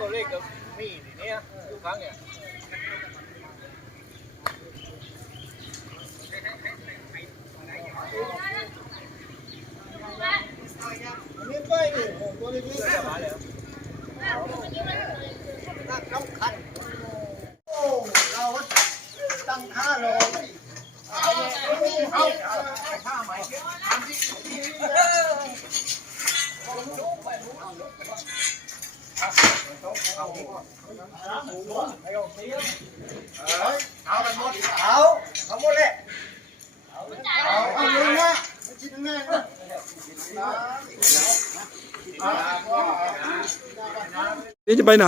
ตัวเลขก็มีทีนี้ทุกครั้งเนี่ยนี่ไปดิตัวเล็กๆมาแล้วตั้งคันโอ้เราตั้งค่ารอเอาค่าใหม่ทำที่เอาไปหมดเอาหมดเลยเอาเลยนะไม่คิดแม่นะนี่จะไปไหน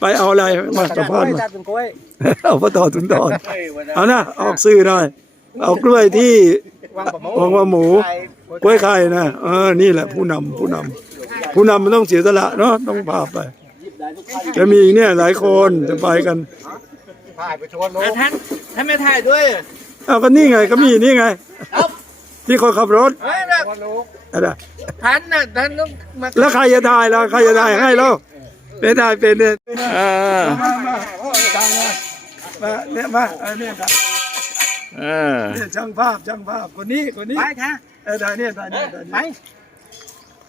ไปเอาอะไรมาสัมภาษณ์มาเอาพระต่อสุนทรเอานะออกซื้อได้เอากล้วยที่วังว่าหมูกล้วยไข่นะนี่แหละผู้นำมันต้องเสียสละเนาะต้องพาไปจะมีเนี่ยหลายคนจะไปกันถ่ายไปชวนรถท่านไม่ถ่ายด้วยเอาก็นี่ไงก็มีนี่ไงที่คนขับรถอะไรท่านต้องมาแล้วใครจะถ่ายล่ะใครจะถ่ายให้เราเป็นถ่ายเป็นเนี่ยมาเนี่ยมาเนี่ยครับเนี่ยช่างภาพคนนี้ไปค่ะได้เนี่ยไป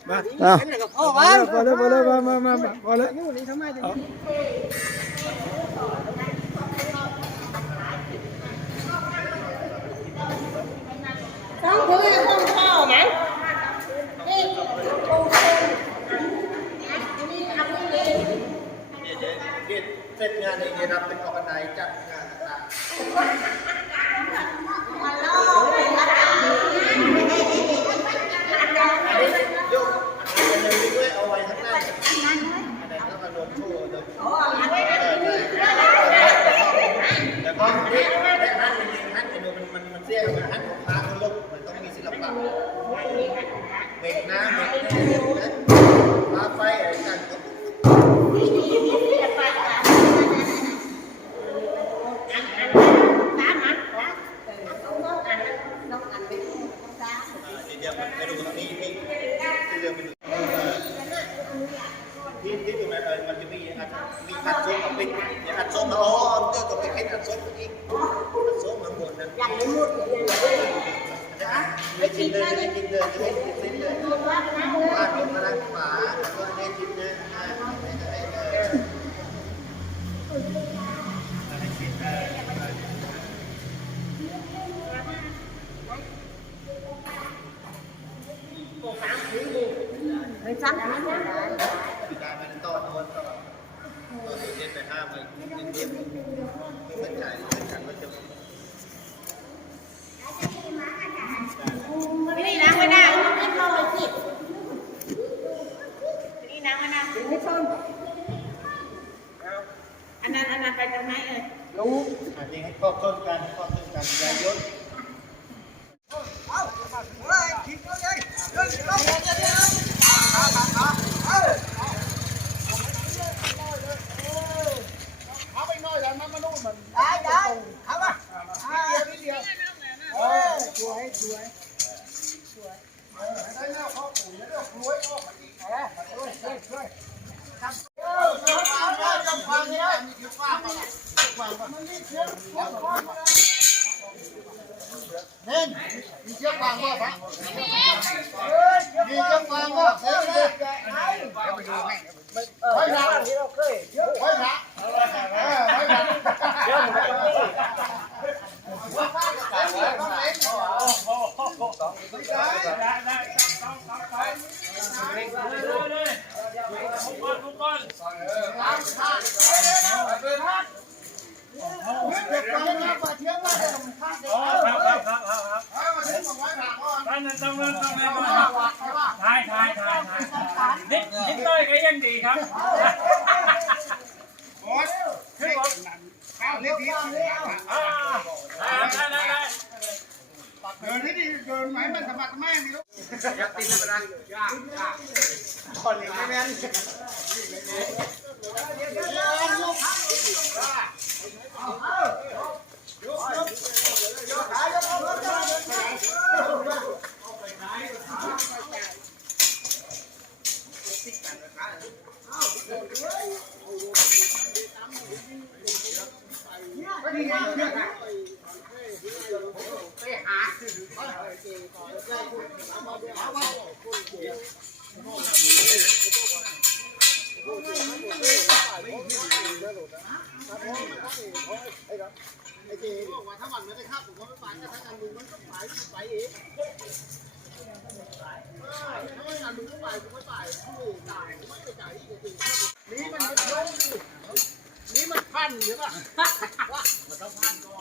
มาพอแล้วมาพอแล้วนี่ทำไมถึงต้องคุยกับพ่อไหมนี่เสร็จงานนี้รับเป็นออกนายจัดงานต่างโยกอันนี้ด้วยเอาไว้ข้างหน้าอันนั้นก็มาโดนโชว์เลยแต่ก็นี่แต่ฮั่นจริงฮั่นจะดูมันเสี้ยมันฮั่นของพาคนลุกมันต้องมีศิลปะเบรกน้ำเบรกมาไฟอะไรต่างเดี๋ยวไปดูตรงนี้พี่เดี๋ยวไปดูที่ตรงนั้นมันจะมีอัดส้มกับปิ๊กเนี่ยอัดส้มมาเจ้ากับปิ๊กให้อัดส้มอีกอัดส้มข้างบนนั้นอย่างนี้หมดให้กินเลยให้กินเลยให้กินเลยว่าลงมาด้านขวาแล้วก็ให้กินเลยไม่ซ้ำนะการมันต่อโน้นต่อเย็นไปห้ามันเย็นไม่จ่ายกันมันจะนี่นะไม่ได้ไม่เข้าเลยสินี่นะไม่ได้ไม่ชนอันนั้นไปตรงไหนเลยรู้อันนี้ให้ครอบต้นกันยายศเอาไปน้อยแล้วมันนู่นมันได้เอามานิดเดียวสวยได้หน้าพ่อปู่แล้วก็รวยออกมาอีกช่วยจำฟังนี่มีเชือกฟางมันมีเชือกเน้นมีเชือกฟางบ่ปะมีเชือกฟางบ่เฮ้ยไปดูให้ไปหนักที่เราเคยไปหนักไปหนักเยอะไปทุกคนถ่ายนิดเต้ยก็ยังดีครับโอ้ยข้าวเล็กดีได้เดินให้ดีเดินไหมมันสมัครแม่นี่ลูกยักษ์ตีนมันนะยากคนนี้ไม่แม่น ไอ้เจ๊บอกว่าถ้ามันไม่ได้ฆ่าผมก็ไม่ไปถ้าการมึงมันก็ไปเองถ้าไม่งานมึงก็ไปกูไม่ไปกูจ่ายกูไม่ไปจ่ายจริงๆนี่มันลงนี่มันพันหรือเปล่ามันต้องพันก่อ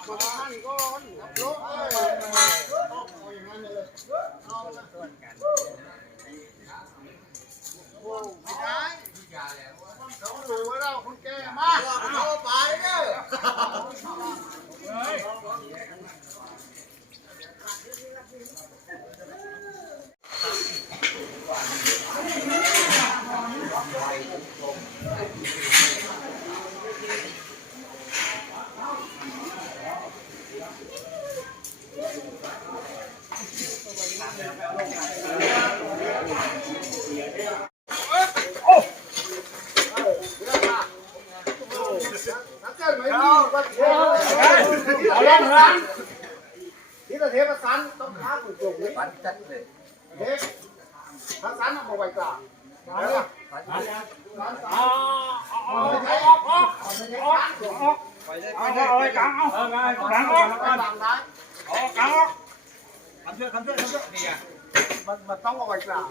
นลงอย่างนั้นเลยเอาละโอ้ไม่ได้เราดูว่าเราคนแก่มากเอาไปเนี่ยเอาลงร้านที่เราเทปสันต้องค้าถูกลงเลยปันจัดเลยเทปสันเอาไว้กลางมันต้องเอาไว้กลาง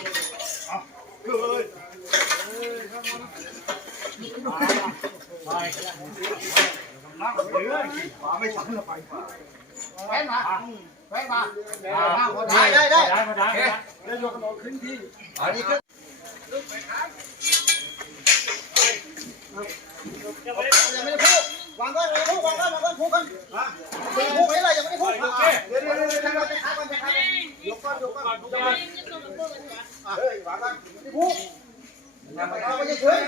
ไม่ทันละไปแพ้มาได้เดี๋ยวยกกระโดดขึ้นที่อันนี้ขึ้นยังไม่ได้พูดวางก้อนพูดกันพูดให้อะไรยังไม่ได้พูดเดี๋ยวเราจะค้ากันยกก้อนเฮ้ยวางก้อนไม่พูดยังไม่ได้เฉย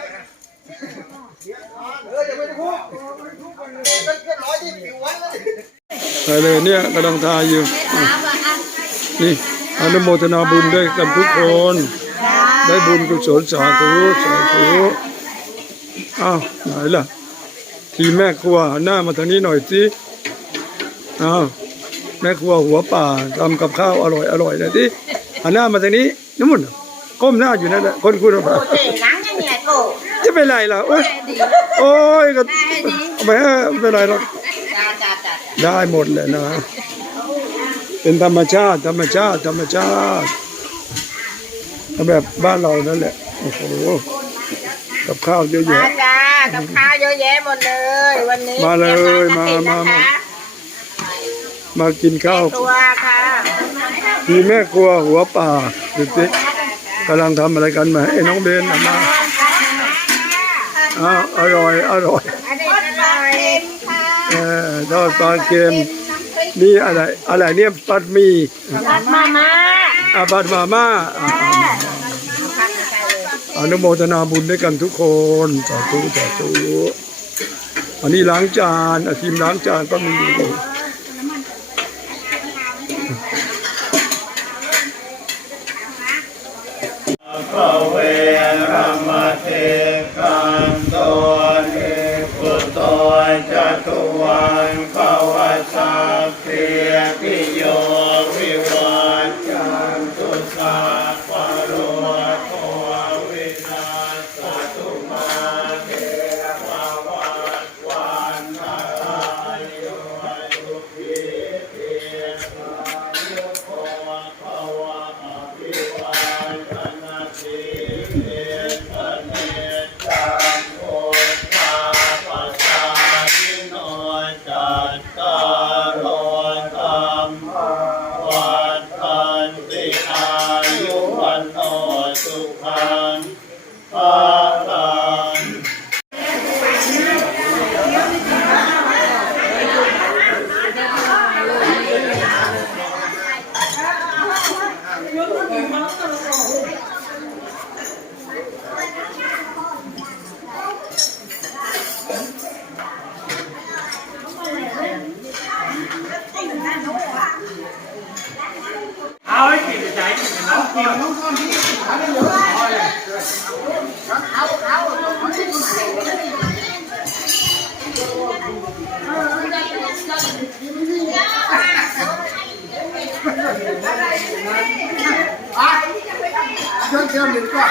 ยังไม่ได้พูดร้อยที่ผิวไว้เลยไปเลยเนี่ยกำลังทายอยู่นี่อนุโมทนาบุญด้วยกันทุกคนได้บุญกุศลสาธุอ้าวไหนล่ะทีแม่ครัวหน้ามาทางนี้หน่อยสิอ้าวแม่ครัวหัวป่าทำกับข้าวอร่อยเลยที่หันหน้ามาทางนี้น้ำมันก้มหน้าอยู่นั่นแหละคนคุณเอาไปจะเป็นไรล่ะโอ้ยก็ไม่เป็นไรหรอกได้หมดเลยนะเป็นธรรมชาติแบบบ้านเรานั่นแหละโอ้โหกับข้าวเยอะแยะจ้ากับข้าวเยอะแยะหมดเลยวันนี้มาเลยมากินข้าวตัวค่ะมีแม่ครัวหัวป่าดูสิกำลังทำอะไรกันมาไอ้น้องเบนมาอร่อยอันนี้อร่อยค่ะทอดปลาเค็มนี่อะไรเนี่ยผัดหมี่ผัดมาม่าอนุโมทนาบุญด้วยกันทุกคนสาธุอันนี้ล้างจานทีมล้างจานก็มีภเวรมเทกันโตนิพุตโตจัตุวันภวสัพเพปิโยวิวัจจันตุสัพพะโรโควินาศตุมาเทภวัตวันตายโยสุขีติอายุโกภวะอภิวาทนาสิเนจังโอภาปัสสาทิโนจัตตารโอธรรมวัฏันติอายุวันโนสุขังภาลังเอาให้กินใจน้องกินเชื่อมดีกว่า